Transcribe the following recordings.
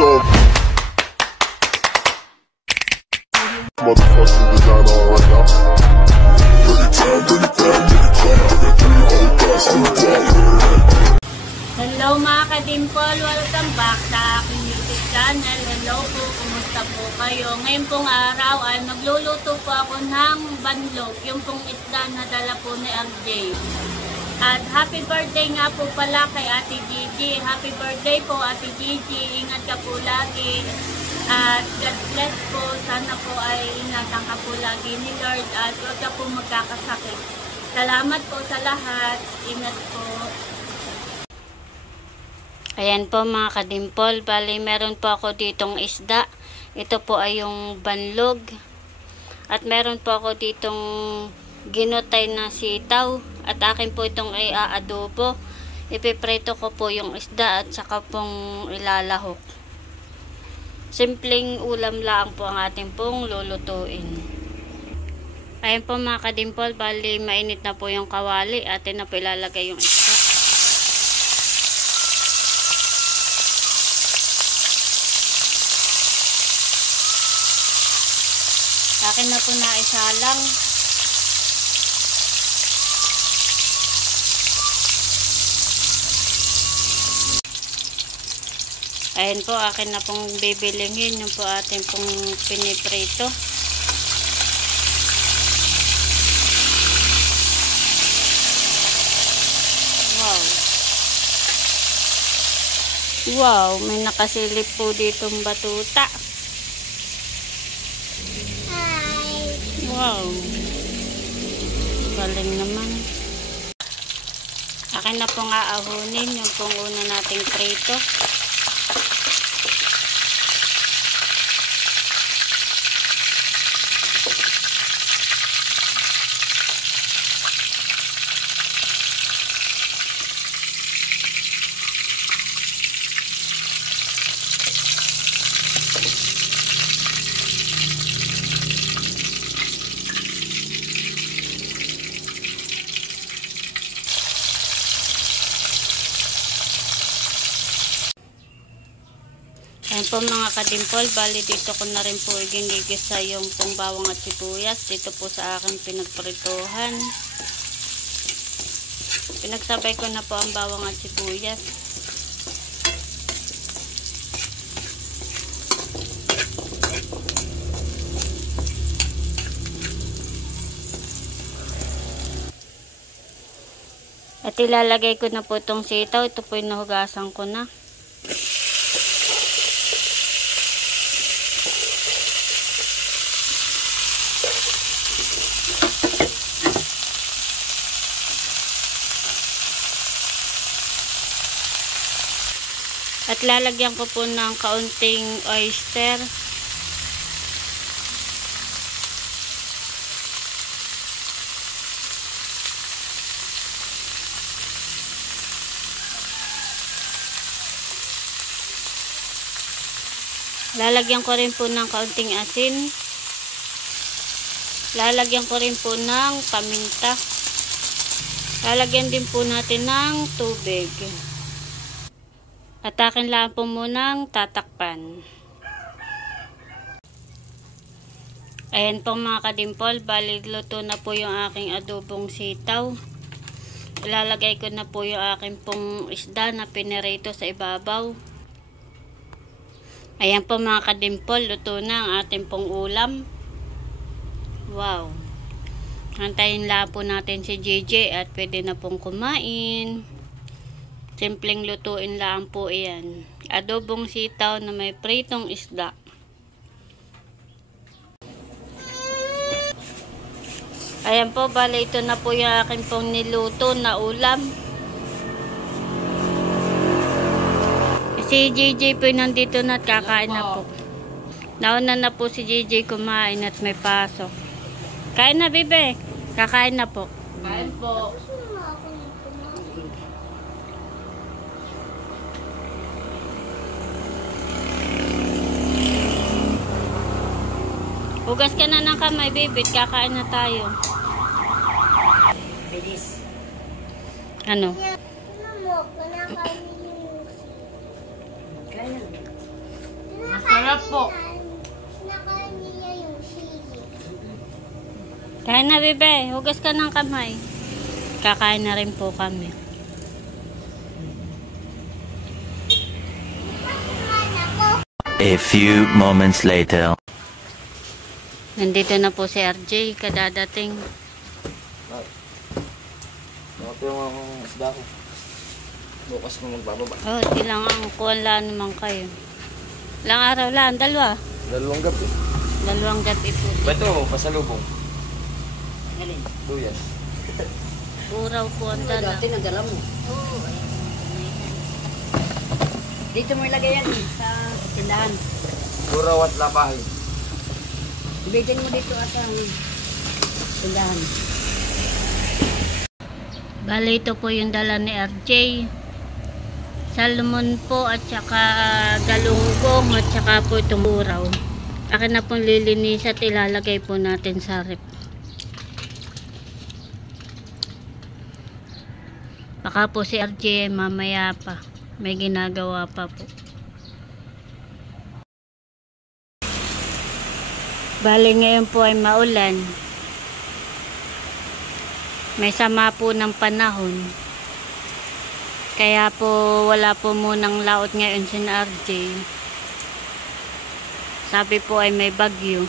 So motherfucking designer right now. Hello mga ka-dimple, welcome back sa aking YouTube channel. Hello po, kumusta po kayo? Ngayon pong araw ay magluluto po ako ng banlog, yung pong isda na dala po ni RJ. At happy birthday nga po pala kay Ate Gigi. Happy birthday po Ate Gigi, ingat ka po lagi. At God bless po, sana po ay ingatan ka po lagi ni Lord at huwag ka po magkakasakit. Salamat po sa lahat, ingat po. Ayan po mga ka-dimple, bali meron po ako ditong isda. Ito po ay yung banlog. At meron po ako ditong ginutay na sitaw. At akin po itong ay aadobo. Ipipreto ko po yung isda at saka pong ilalahok. Simpleng ulam lang po ang ating pong lulutuin. Ayan po mga ka-dimple, bali mainit na po yung kawali. Atin na po ilalagay yung isda. Akin na po naisalang. Ayan po, akin na pong bibilingin yung po ating pong piniprito. Wow. Wow, may nakasilip po ditong batuta. Wow. Galing naman. Akin na pong aahunin yung pong una nating prito. Ayan po mga ka-dimple, bali dito ko na rin po ginigisa yung pong bawang at sibuyas dito po sa aking pinagprituhan. Pinagsabay ko na po ang bawang at sibuyas. At ilalagay ko na po itong sitaw. Ito po yung nahugasan ko na. At lalagyan ko po ng kaunting oyster. Lalagyan ko rin po ng kaunting asin. Lalagyan ko rin po ng paminta. Lalagyan din po natin ng tubig. At akin lang po munang tatakpan. Ayan po mga ka-dimple, bali luto na po yung aking adobong sitaw. Ilalagay ko na po yung aking pong isda na pinirito sa ibabaw. Ayan po mga ka-dimple, luto na ang ating pong ulam. Wow! Hantayin lang po natin si JJ at pwede na pong kumain. Simpleng lutuin lang po iyan. Adobong sitaw na may pritong isda. Ayan po, bali ito na po yung aking pong niluto na ulam. Si JJ po nandito na at kakain na po. Nauna na po si JJ kumain at may pasok. Kain na, bebe. Kakain na po. Kain po. Hugas ka na ng kamay, baby. Kakain na tayo. Bilis. Ano? Sarap po. Nakain niya yung sili. Kain na, bebe. Hugas ka ng kamay. Kakain na rin po kami. A few moments later. Nandito na po si RJ, kadadating. Ito yung isda ko. Bukas mo magbababa. Oh, ilang kuwan lang naman kayo. Ilang araw lang? Dalawa? 2 gabi. 2 gabi po. Ito, pasalubong. Galing. Duyan. Uraw po ang dala. Dati nagdala mo. Oo. Dito mo ilagay yan sa tindahan. Duraw at labahay. Ibigyan mo dito at ang tindahan. Bale, ito po yung dala ni RJ. Salmon po at saka galunggong at saka po itong uraw. Akin na pong lilinis at ilalagay po natin sa rep. Baka po si RJ mamaya pa. May ginagawa pa po. Bale, ngayon po ay maulan. May sama po ng panahon. Kaya po wala po munang laot ngayon si RJ. Sabi po ay may bagyo.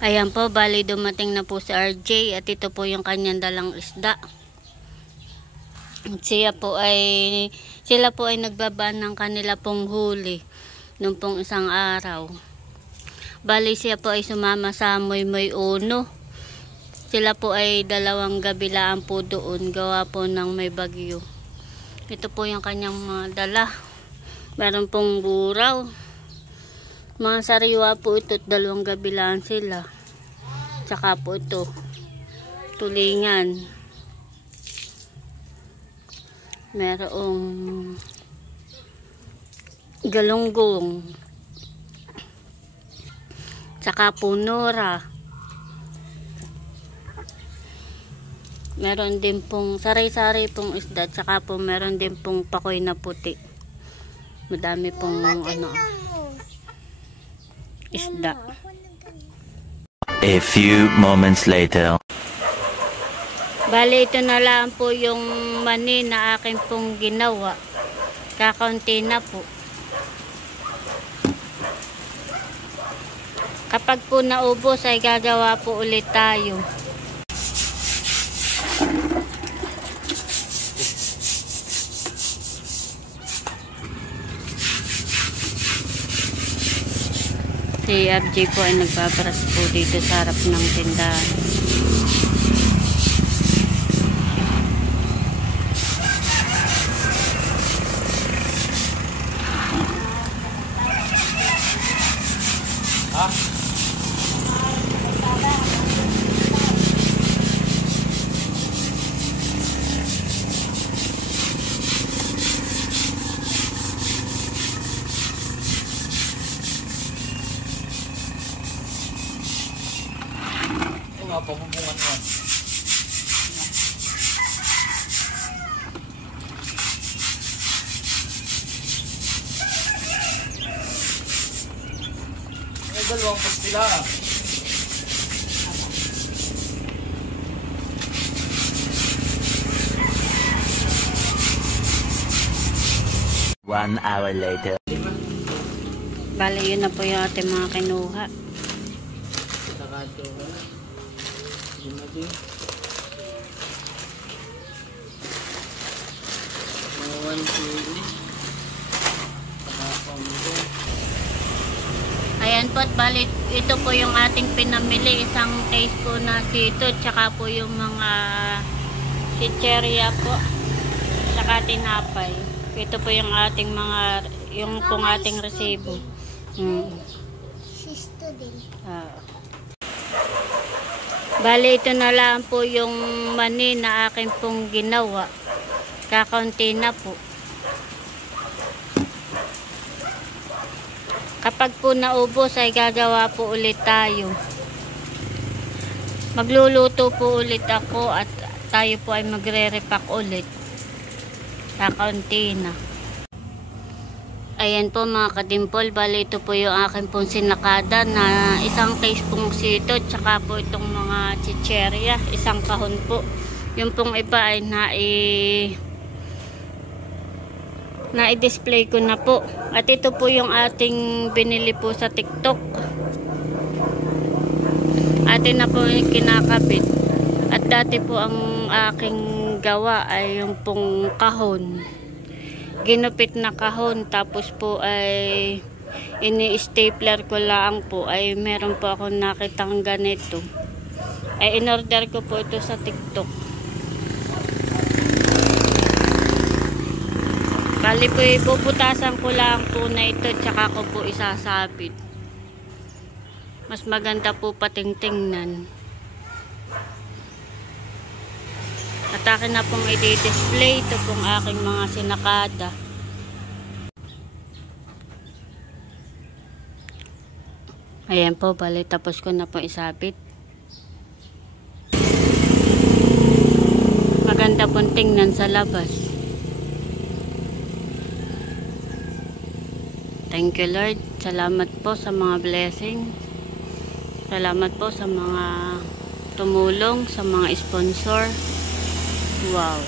Ayan po, bali dumating na po si RJ at ito po yung kanyang dalang isda. Sila po ay nagbabaan ng kanila pong huli nung pong isang araw. Bali siya po ay sumama sa Moymoy Uno. Sila po ay 2 gabi lang po doon, gawa po ng may bagyo. Ito po yung kanyang mga dala. Meron pong buraw. Mga sariwa po ito, 2 gabi lang sila. Tsaka po ito, tulingan. Merong galunggong. Tsaka po nora. Meron din pong sari-sari pong isda. Tsaka po meron din pong pakoy na puti. Madami pong isda. A few moments later. Bale, ito na lang po yung mani na akin pong ginawa. Kakaunti na po. Kapag po naubos ay gagawa po ulit tayo. Si RJ po ay nagbabaras po dito sa harap ng tindahan. Pabubungan mo. May 2 pastila. One hour later. Bale, yun na po yung ating mga kinuha. Ayan po, at bali ito po yung ating pinamili, isang case po na sito, tsaka po yung mga chicheria po, tsaka tinapay. Ito po yung ating mga, yung pong ating resibo. Sisto din. Bali, ito na lang po yung mani na akin pong ginawa. Kakaunti na po. Kapag po naubos ay gagawa po ulit tayo. Magluluto po ulit ako at tayo po ay magre-repack ulit. Kakaunti na. Ayan po mga kadimpol, bali ito po yung akin pong sinakada na isang case pong sito, tsaka po itong mga chicherya, isang kahon po. Yung pong iba ay na-display ko na po. At ito po yung ating binili po sa TikTok. Atin na po yung kinakabit. At dati po ang aking gawa ay yung pong kahon. Ginupit na kahon, tapos po ay ini-stapler ko lang po, ay meron po ako nakitang ganito, ay in-order ko po ito sa TikTok. Bali po ipuputasan ko lang po na ito, tsaka ko po isasabit. Mas maganda po patingtingnan. At akin na pong i-display ito pong aking mga sinakada. Ayan po, bali tapos ko na po isabit. Maganda pong tingnan sa labas. Thank you Lord. Salamat po sa mga blessings. Salamat po sa mga tumulong, sa mga sponsor. Wow.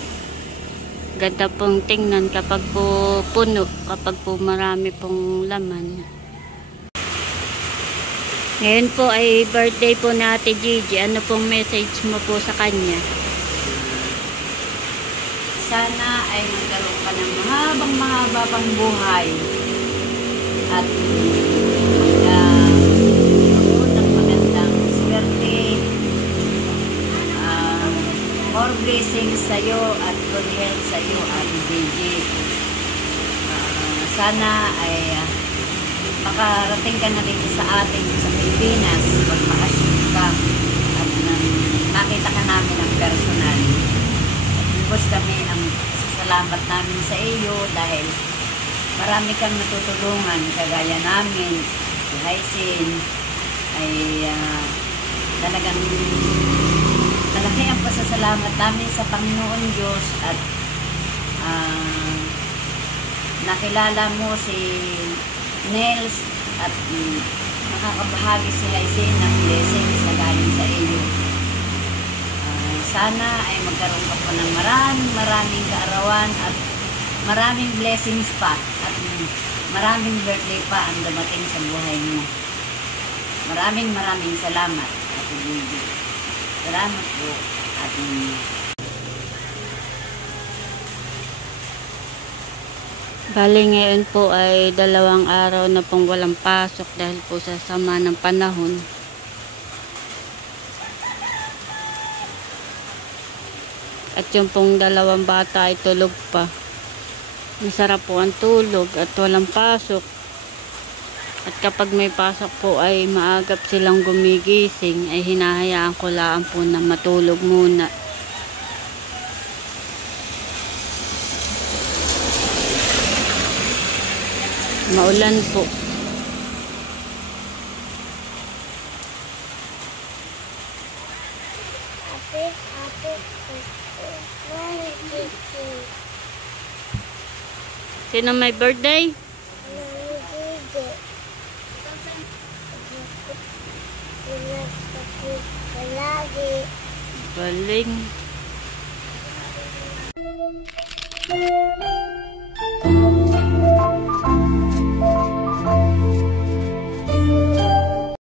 Ganda pong tingnan kapag po puno, kapag po marami pong laman. Ngayon po ay birthday po ni Ate Gigi. Ano pong message mo po sa kanya? Sana ay magkaroon ka ng mahaba pang buhay. At magkaroon ng magandang swerte. More blessings sa'yo at good health sa'yo, Ate Gigi. Sana ay makarating ka na dito sa atin sa Pilipinas, magmakasyon ka at nakita ka namin ang personal. Lubos kami ang salamat namin sa iyo dahil marami kang natutulungan kagaya namin. Si Hyacin ay talagang malaki ang pasasalamat namin sa Panginoon Diyos at nakilala mo si Nels at nakakabahagi si Hyacin ng blessings na galing sa iyo. Sana ay magkaroon ka po ng maraming kaarawan at maraming blessings pa at maraming birthday pa ang dumating sa buhay mo. Maraming salamat, Ate Gigi. Salamat po, Ate Gigi. Bali ngayon po ay 2 araw na pong walang pasok dahil po sa sama ng panahon. At yung pong 2 bata ay tulog pa. Masarap po ang tulog at walang pasok. At kapag may pasok po ay maagap silang gumigising, ay hinahayaan ko lang po na matulog muna. Maulan po. Sino may birthday? Galing.